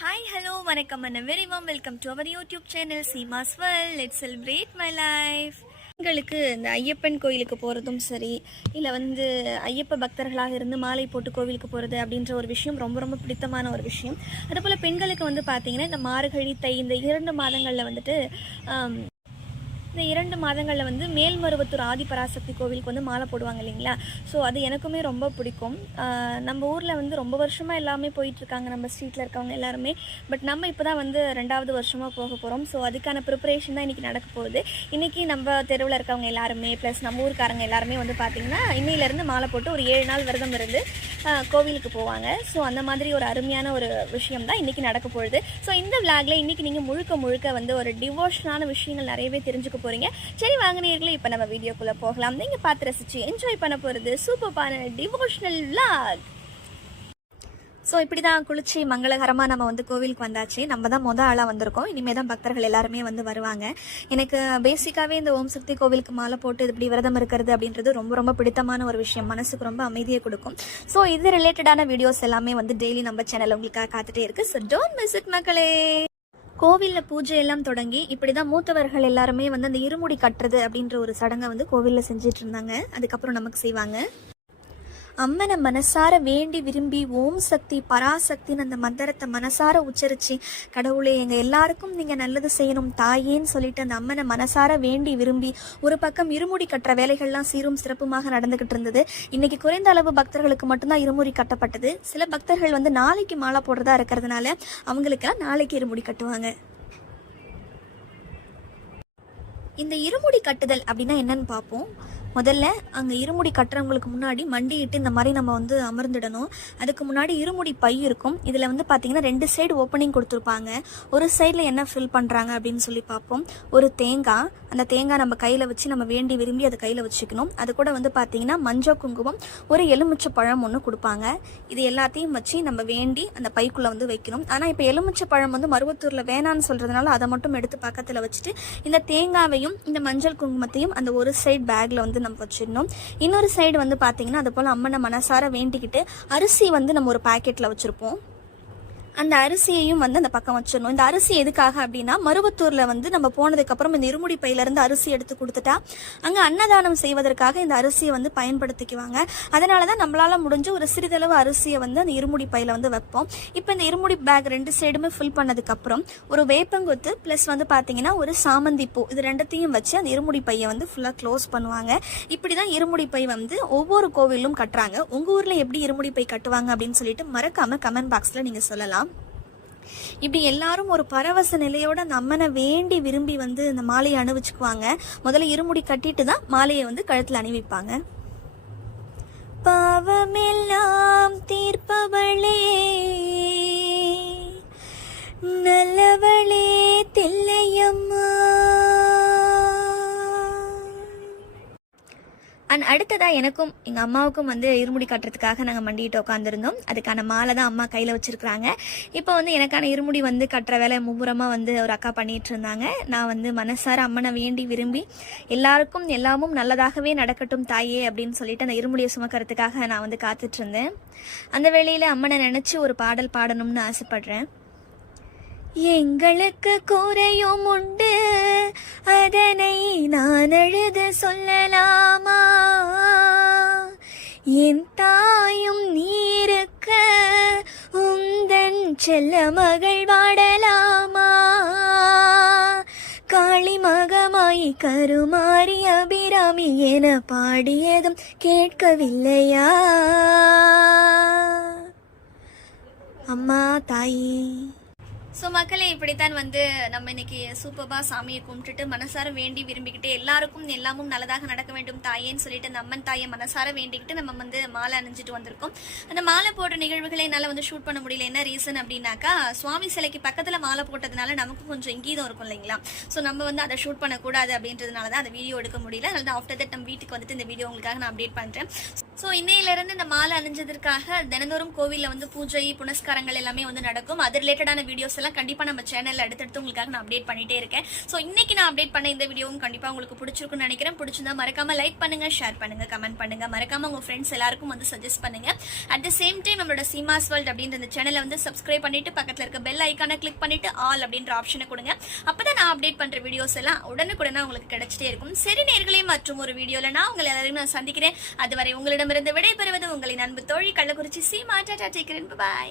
Hi, hello, வணக்கம் and a very warm welcome to our YouTube channel Seema's World. Let's celebrate my life. உங்களுக்கு இந்த ஐயப்பன் கோயிலுக்கு போகிறதும் சரி, இல்லை ஐயப்ப பக்தர்களாக இருந்து மாலை போட்டு கோவிலுக்கு போகிறது அப்படின்ற ஒரு விஷயம் ரொம்ப ரொம்ப பிடித்தமான ஒரு விஷயம். அதுபோல் பெண்களுக்கு பார்த்தீங்கன்னா இந்த மார்கழி தை இந்த 2 மாதங்களில் இந்த 2 மாதங்களில் மேல்மருவத்தூர் ஆதிபராசக்தி கோவிலுக்கு மாலை போடுவாங்க இல்லைங்களா. ஸோ அது எனக்குமே ரொம்ப பிடிக்கும். நம்ம ஊரில் ரொம்ப வருஷமாக எல்லாமே போயிட்டுருக்காங்க, நம்ம ஸ்ட்ரீட்டில் இருக்கவங்க எல்லாருமே. பட் நம்ம இப்போ தான் 2வது வருஷமாக போக போகிறோம். ஸோ அதுக்கான ப்ரிப்பரேஷன் தான் இன்றைக்கி நடக்க போகுது. இன்றைக்கி நம்ம தெருவில் இருக்கவங்க எல்லாருமே ப்ளஸ் நம்ம ஊருக்காரங்க எல்லாருமே பார்த்திங்கன்னா இன்னையிலேருந்து மாலை போட்டு ஒரு 7 நாள் விரதம் இருந்து கோவிலுக்கு போவாங்க. ஸோ அந்த மாதிரி ஒரு அருமையான ஒரு விஷயம் தான் இன்றைக்கி நடக்க போகுது. ஸோ இந்த விளாகில் இன்றைக்கி நீங்கள் முழுக்க ஒரு டிவோஷனான விஷயங்கள் நிறையவே தெரிஞ்சுக்க போகிறீங்க. சரி வாங்கினீர்களே, இப்போ நம்ம வீடியோக்குள்ளே போகலாம். நீங்கள் பார்த்து ரசித்து என்ஜாய் பண்ண போகிறது சூப்பரான டிவோஷனல் விளாக். ஸோ இப்படி தான் குளிச்சு மங்களகரமாக நம்ம கோவிலுக்கு வந்தாச்சு. நம்ம தான் ஆளாக வந்திருக்கோம். இனிமேல் தான் பக்தர்கள் எல்லாருமே வருவாங்க. எனக்கு பேசிக்காகவே இந்த ஓம் சக்தி கோவிலுக்கு மாலை போட்டு இப்படி விரதம் இருக்கிறது அப்படின்றது ரொம்ப ரொம்ப பிடித்தமான ஒரு விஷயம். மனசுக்கு ரொம்ப அமைதியை கொடுக்கும். ஸோ இது ரிலேட்டடான வீடியோஸ் எல்லாமே டெய்லி நம்ம சேனல் உங்களுக்காக காத்துட்டே இருக்குது. ஸோ டோன்ட் மிஸ் இட் மக்களே. கோவிலில் பூஜை எல்லாம் தொடங்கி இப்படி தான் மூத்தவர்கள் எல்லாருமே அந்த இருமுடி கட்டுறது அப்படின்ற ஒரு சடங்கை கோவிலில் செஞ்சிட்டு இருந்தாங்க. அதுக்கப்புறம் நமக்கு செய்வாங்க. அம்மனை மனசார வேண்டி விரும்பி ஓம் சக்தி பராசக்தின்னு அந்த மந்திரத்தை மனசார உச்சரிச்சு, கடவுளே எங்கள் எல்லாருக்கும் நீங்கள் நல்லது செய்யணும் தாயேன்னு சொல்லிட்டு அந்த அம்மனை மனசார வேண்டி விரும்பி ஒரு பக்கம் இருமுடி கட்டுற வேலைகள்லாம் சீரும் சிறப்புமாக நடந்துகிட்டு இருந்தது. இன்னைக்கு குறைந்த அளவு பக்தர்களுக்கு மட்டும்தான் இருமுடி கட்டப்பட்டது. சில பக்தர்கள் நாளைக்கு மாலை போடுறதா இருக்கிறதுனால அவங்களுக்கெல்லாம் நாளைக்கு இருமுடி கட்டுவாங்க. இந்த இருமுடி கட்டுதல் அப்படின்னா என்னன்னு பார்ப்போம். முதல்ல அங்கே இருமுடி கட்டுறவங்களுக்கு முன்னாடி மண்டிட்டு இந்த மாதிரி நம்ம அமர்ந்துடணும். அதுக்கு முன்னாடி இருமுடி பை இருக்கும். இதில் பார்த்தீங்கன்னா 2 சைடு ஓப்பனிங் கொடுத்துருப்பாங்க. ஒரு சைடில் என்ன ஃபில் பண்ணுறாங்க அப்படின்னு சொல்லி பார்ப்போம். ஒரு தேங்காய், அந்த தேங்காய் நம்ம கையில் வச்சு நம்ம வேண்டி விரும்பி அதை கையில் வச்சுக்கணும். அது கூட பார்த்தீங்கன்னா மஞ்சள் குங்குமம், ஒரு எலுமிச்சை பழம் ஒன்று கொடுப்பாங்க. இது எல்லாத்தையும் வச்சு நம்ம வேண்டி அந்த பைக்குள்ளே வைக்கணும். ஆனால் இப்போ எலுமிச்சை பழம் மருவத்தூரில் வேணான்னு சொல்கிறதுனால அதை மட்டும் எடுத்து பக்கத்தில் வச்சுட்டு இந்த தேங்காவையும் இந்த மஞ்சள் குங்குமத்தையும் அந்த ஒரு சைடு பேக்கில் நம்ம வச்சிடணும். இன்னொரு சைடு பார்த்தீங்கன்னா அது போல் அம்மனை மனசார வேண்டிக்கிட்டு அரிசி நம்ம ஒரு பாக்கெட்டில் வச்சுருப்போம். அந்த அரிசியையும் அந்த பக்கம் வச்சிடணும். இந்த அரிசி எதுக்காக அப்படின்னா மருவத்தூரில் நம்ம போனதுக்கப்புறம் இந்த இருமுடி பையிலேருந்து அரிசி எடுத்து கொடுத்துட்டா அங்கே அன்னதானம் செய்வதற்காக இந்த அரிசியை பயன்படுத்திக்குவாங்க. அதனால தான் நம்மளால் முடிஞ்ச ஒரு சிறிதளவு அரிசியை அந்த இருமுடி பையில் வைப்போம். இப்போ இந்த இருமுடி பேக் 2 சைடுமே ஃபில் பண்ணதுக்கப்புறம் ஒரு வேப்பங்கொத்து ப்ளஸ் பார்த்தீங்கன்னா ஒரு சாமந்தி பூ, இது 2த்தையும் வச்சு அந்த இருமுடி பையை ஃபுல்லாக க்ளோஸ் பண்ணுவாங்க. இப்படி தான் இருமுடி பை ஒவ்வொரு கோவிலும் கட்டுறாங்க. உங்கள் ஊரில் எப்படி இருமுடி பை கட்டுவாங்க அப்படின்னு சொல்லிட்டு மறக்காமல் கமெண்ட் பாக்ஸில் நீங்கள் சொல்லலாம். இப்படி எல்லாரும் ஒரு பரவச நிலையோட அந்த அம்மனை வேண்டி விரும்பி இந்த மாலையை அணிவிச்சுக்குவாங்க. முதல்ல இருமுடி கட்டிட்டு தான் மாலையை கழுத்தில் அணிவிப்பாங்க. பாவமெல்லாம் தீர்ப்பவளே நல்லவளே தில்லையம்மா. அண்ட் அடுத்ததாக எனக்கும் எங்கள் அம்மாவுக்கும் இருமுடி கட்டுறதுக்காக நாங்கள் மண்டிகிட்டு உட்காந்துருந்தோம். அதுக்கான மாலை தான் அம்மா கையில் வச்சுருக்குறாங்க. இப்போ எனக்கான இருமுடி கட்டுற வேலை மும்முரமாக ஒரு அக்கா பண்ணிகிட்டு இருந்தாங்க. நான் மனசார அம்மனை வேண்டி விரும்பி எல்லாருக்கும் எல்லாமும் நல்லதாகவே நடக்கட்டும் தாயே அப்படின்னு சொல்லிட்டு அந்த இருமுடியை சுமக்கிறதுக்காக நான் காத்துட்டு இருந்தேன். அந்த வேளையில் அம்மனை நினச்சி ஒரு பாடல் பாடணும்னு ஆசைப்படுறேன். எங்களுக்கு குறையும் உண்டு, அதனை நான் எழுத சொல்லலாமா? என் தாயும் நீருக்க உந்தன் செல்ல மகள் வாடலாமா? காளி மகமாய் கருமாறி அபிராமி என பாடியதும் கேட்கவில்லையா? அம்மா தாயி. ஸோ மக்களே, இப்படித்தான் நம்ம இன்னைக்கு சூப்பராக சாமியை கும்பிட்டுட்டு மனசார வேண்டி விரும்பிக்கிட்டு எல்லாருக்கும் எல்லாமும் நல்லதாக நடக்க வேண்டும் தாயேன்னு சொல்லிட்டு அந்த அம்மன் தாயை மனசார வேண்டிக்கிட்டு நம்ம மாலை அணிஞ்சிட்டு வந்திருக்கோம். அந்த மாலை போடுற நிகழ்வுகளை என்னால் ஷூட் பண்ண முடியல. என்ன ரீசன் அப்படின்னாக்கா, சுவாமி சிலைக்கு பக்கத்தில் மாலை போட்டதுனால நமக்கு கொஞ்சம் இங்கீதம் இருக்கும் இல்லைங்களா. ஸோ நம்ம அதை ஷூட் பண்ணக்கூடாது அப்படின்றதுனால தான் அந்த வீடியோ எடுக்க முடியல. அதனால தான் ஆஃப்டர் தட் நம்ம வீட்டுக்கு இந்த வீடியோ உங்களுக்காக நான் அப்டேட் பண்ணுறேன். ஸோ இன்னையிலேருந்து இந்த மாலை அணிஞ்சதற்காக தினந்தோறும் கோவிலில் பூஜை புனஸ்காரங்கள் எல்லாமே நடக்கும். அது ரிலேட்டடான வீடியோஸ் எல்லாம் அதெல்லாம் கண்டிப்பா நம்ம சேனல்ல அடுத்தடுத்து உங்களுக்காக நான் அப்டேட் பண்ணிட்டே இருக்கேன். ஸோ இன்னைக்கு நான் அப்டேட் பண்ண இந்த வீடியோவும் கண்டிப்பா உங்களுக்கு பிடிச்சிருக்கும்னு நினைக்கிறேன். பிடிச்சிருந்தா மறக்காம லைக் பண்ணுங்க, ஷேர் பண்ணுங்க, கமெண்ட் பண்ணுங்க, மறக்காம உங்க ஃப்ரெண்ட்ஸ் எல்லாருக்கும் வந்து சஜஸ்ட் பண்ணுங்க. அட் த சேம் டைம் நம்மளோட சீமாஸ் வேர்ல்ட் அப்படின்ற இந்த சேனலை வந்து சப்ஸ்கிரைப் பண்ணிட்டு பக்கத்துல இருக்க பெல் ஐக்கானை கிளிக் பண்ணிட்டு ஆல் அப்படின்ற ஆப்ஷனை கொடுங்க. அப்பதான் நான் அப்டேட் பண்ற வீடியோஸ் எல்லாம் உடனுக்குடனே உங்களுக்கு கிடைச்சிட்டே இருக்கும். சரி நேயர்களே, மற்றும் ஒரு வீடியோல நான் உங்களை எல்லாரையும் நான் சந்திக்கிறேன். அதுவரை உங்களிடமிருந்து விடைபெறுவது உங்களின் அன்பு தோழி Kallakurichi Seema. Tata, take care, by.